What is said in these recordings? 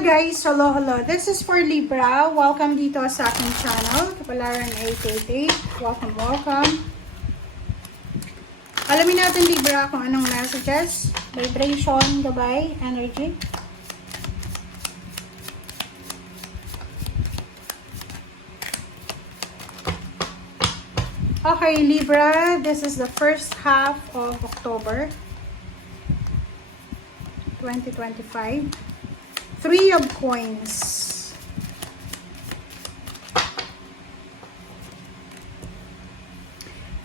guys, hello. This is for Libra. Welcome dito sa aking channel, Kapalaran 888. Welcome. Alamin natin Libra kung anong messages, vibration, gabay, energy. Okay, Libra, this is the first half of October 2025. Three of Coins.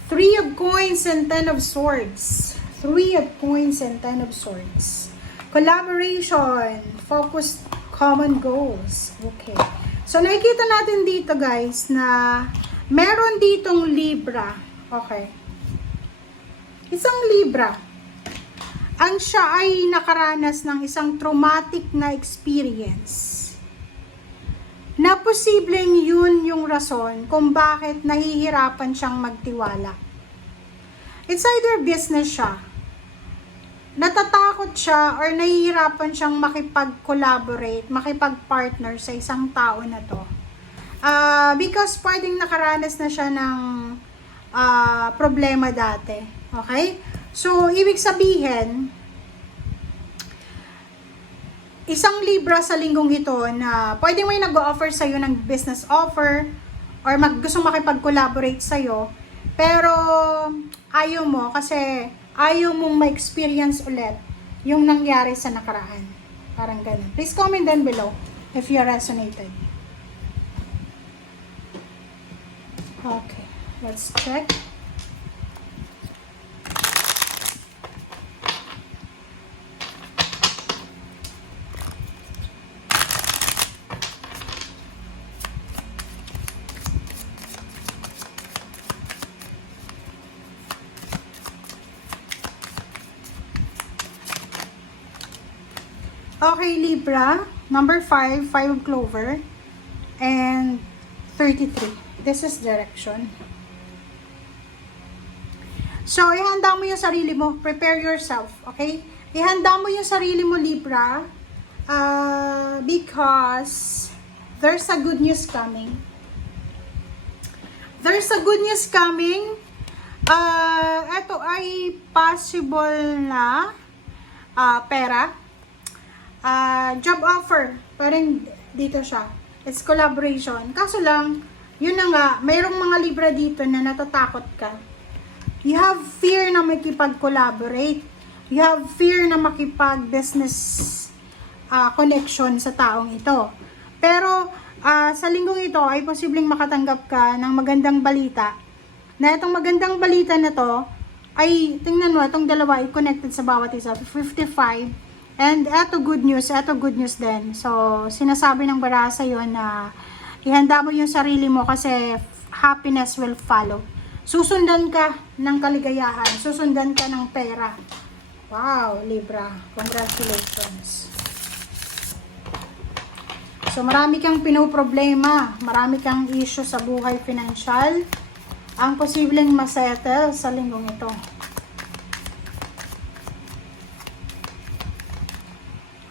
Three of Coins and Ten of Swords. Three of Coins and Ten of Swords. Collaboration. Focused common goals. Okay. So, nakikita natin dito guys na meron ditong Libra. Okay. Isang Libra. Ang siya ay nakaranas ng isang traumatic na experience na posibleng yun yung rason kung bakit nahihirapan siyang magtiwala. It's either business siya, natatakot siya, or nahihirapan siyang makipag-collaborate, makipag-partner sa isang tao na to. Because pwedeng nakaranas na siya ng problema dati. Okay? So, ibig sabihin, isang Libra sa linggong ito na pwede may nag-o-offer sa'yo ng business offer or gusto makipag-collaborate sa'yo, pero ayaw mo kasi ayaw mong ma-experience ulit yung nangyari sa nakaraan. Parang ganun. Please comment down below if you resonated. Okay, let's check. Okay, Libra, number 5, 5 of Clover, and 33. This is direction. So, ihanda mo yung sarili mo. Prepare yourself, okay? Ihanda mo yung sarili mo, Libra, because there's a good news coming. There's a good news coming. Ito ay possible na pera. Job offer, parang dito siya. It's collaboration. Kaso lang, yun na nga, mayroong mga Libra dito na natatakot ka. You have fear na makipag-collaborate. You have fear na makipag-business connection sa taong ito. Pero, sa linggong ito ay posibleng makatanggap ka ng magandang balita. Na itong magandang balita na to, ay, tingnan mo, itong dalawa ay connected sa bawat isa. 55. And eto good news din. So, sinasabi ng bara sa'yo na ihanda mo yung sarili mo kasi happiness will follow. Susundan ka ng kaligayahan, susundan ka ng pera. Wow, Libra, congratulations. So, marami kang pinoproblema, marami kang issue sa buhay financial, ang posibleng masettle sa linggong ito.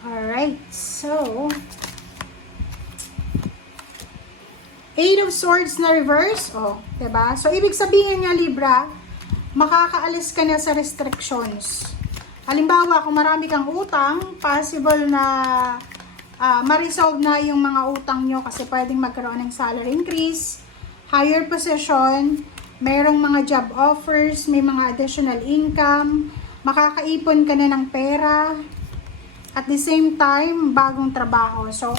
Alright, so 8 of Swords na reverse, diba? So, ibig sabihin nga, Libra, makakaalis ka na sa restrictions. Halimbawa, kung marami kang utang, possible na ma-resolve na yung mga utang nyo kasi pwedeng magkaroon ng salary increase, higher position, mayroong mga job offers, may mga additional income, makakaipon ka na ng pera, at the same time, bagong trabaho. So,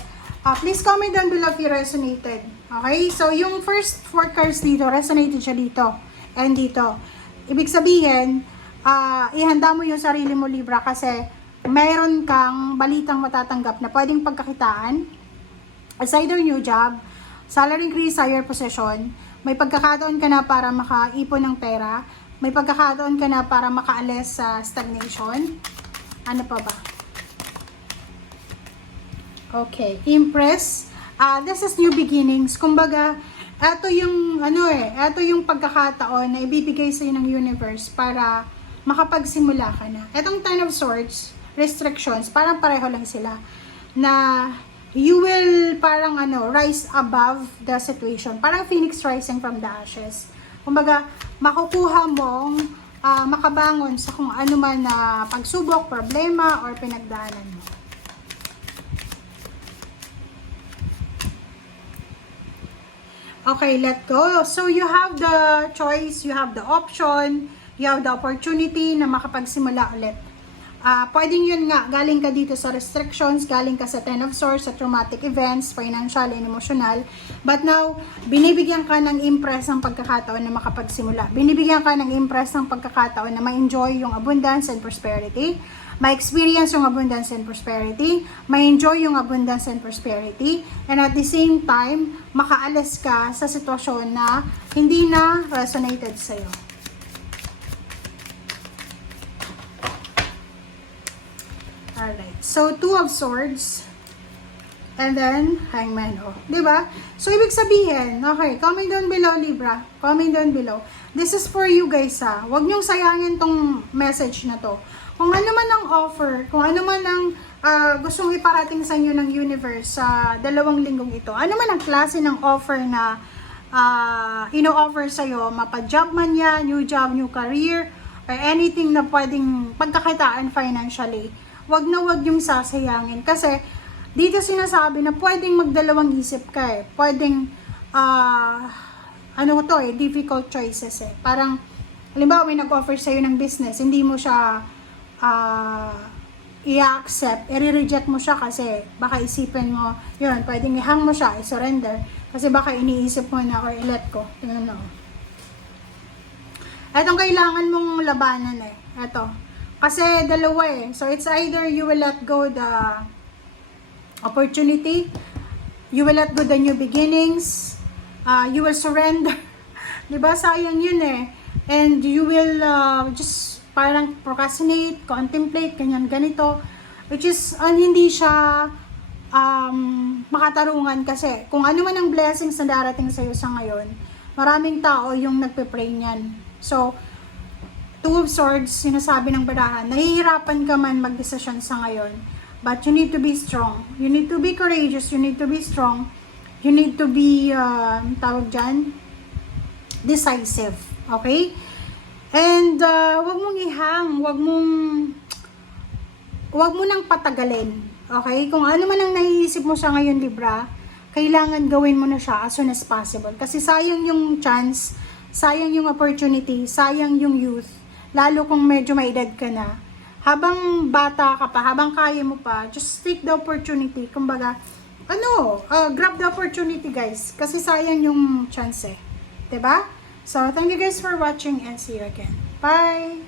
please comment down below if you resonated. Okay? So, yung first 4 cards dito, resonated siya dito. And dito. Ibig sabihin, ihanda mo yung sarili mo, Libra, kasi mayroon kang balitang matatanggap na pwedeng pagkakitaan. It's either new job, salary increase, higher position. May pagkakataon ka na para makaipon ng pera. May pagkakataon ka na para makaalis sa stagnation. Ano pa ba? Okay, Empress. This is new beginnings. Kumbaga, ito yung pagkakataon na ibibigay sa ng universe para makapagsimula ka na. Etong Ten of Swords, restrictions, parang pareho lang sila. Na you will parang rise above the situation. Parang phoenix rising from the ashes. Kumbaga, makukuha mong makabangon sa kung ano man na pagsubok, problema, or pinagdaanan mo. Okay, let go. So, you have the choice, you have the option, you have the opportunity na makapagsimula ulit. Pwedeng yun nga, galing ka dito sa restrictions, galing ka sa Ten of Swords, sa traumatic events, financial and emotional. But now, binibigyan ka ng impress ng pagkakataon na makapagsimula. Binibigyan ka ng impress ng pagkakataon na ma-enjoy yung abundance and prosperity. Ma-experience yung abundance and prosperity, ma-enjoy yung abundance and prosperity, and at the same time, makaalis ka sa sitwasyon na hindi na resonated sa'yo. Alright, so Two of Swords, and then Hangman, diba? So, ibig sabihin, okay, comment down below, Libra, comment down below. This is for you guys, ha. Huwag niyong sayangin tong message na to. Kung ano man ang offer, kung ano man ang gustong iparating sa inyo ng universe sa 2 linggong ito, ano man ang klase ng offer na ino-offer sa'yo, mapa-job man yan, new job, new career, or anything na pwedeng pagkakitaan financially, wag na wag yung sasayangin. Kasi, dito sinasabi na pwedeng magdalawang isip ka eh. Pwedeng, difficult choices eh. Parang, halimbawa may nag-offer sa'yo ng business, hindi mo siya i-accept, i-reject mo siya kasi baka isipin mo, yun, pwedeng i-hang mo siya, i-surrender, kasi baka iniisip mo na, or i-let go. Yun, Etong kailangan mong labanan eh. Eto. Kasi dalawa eh. So, it's either you will let go the opportunity, you will let go the new beginnings, you will surrender. Diba? Sayang yun eh. And you will just parang procrastinate, contemplate, ganito. Which is, hindi siya makatarungan kasi kung ano man ang blessings na darating sa'yo sa ngayon, maraming tao yung nagpe-pray niyan. So, Two of Swords, sinasabi ng barahan, nahihirapan ka man mag-desisyon sa ngayon, but you need to be strong. You need to be courageous, you need to be strong, you need to be, decisive. Okay? And, wag mong ihang, wag mo nang patagalin. Okay? Kung ano man ang naiisip mo sa ngayon, Libra, kailangan gawin mo na siya as soon as possible. Kasi sayang yung chance, sayang yung opportunity, sayang yung youth, lalo kung medyo may edad ka na. Habang bata ka pa, habang kaya mo pa, just take the opportunity. Kumbaga, grab the opportunity, guys. Kasi sayang yung chance eh. 'Di ba? So, thank you guys for watching and see you again. Bye!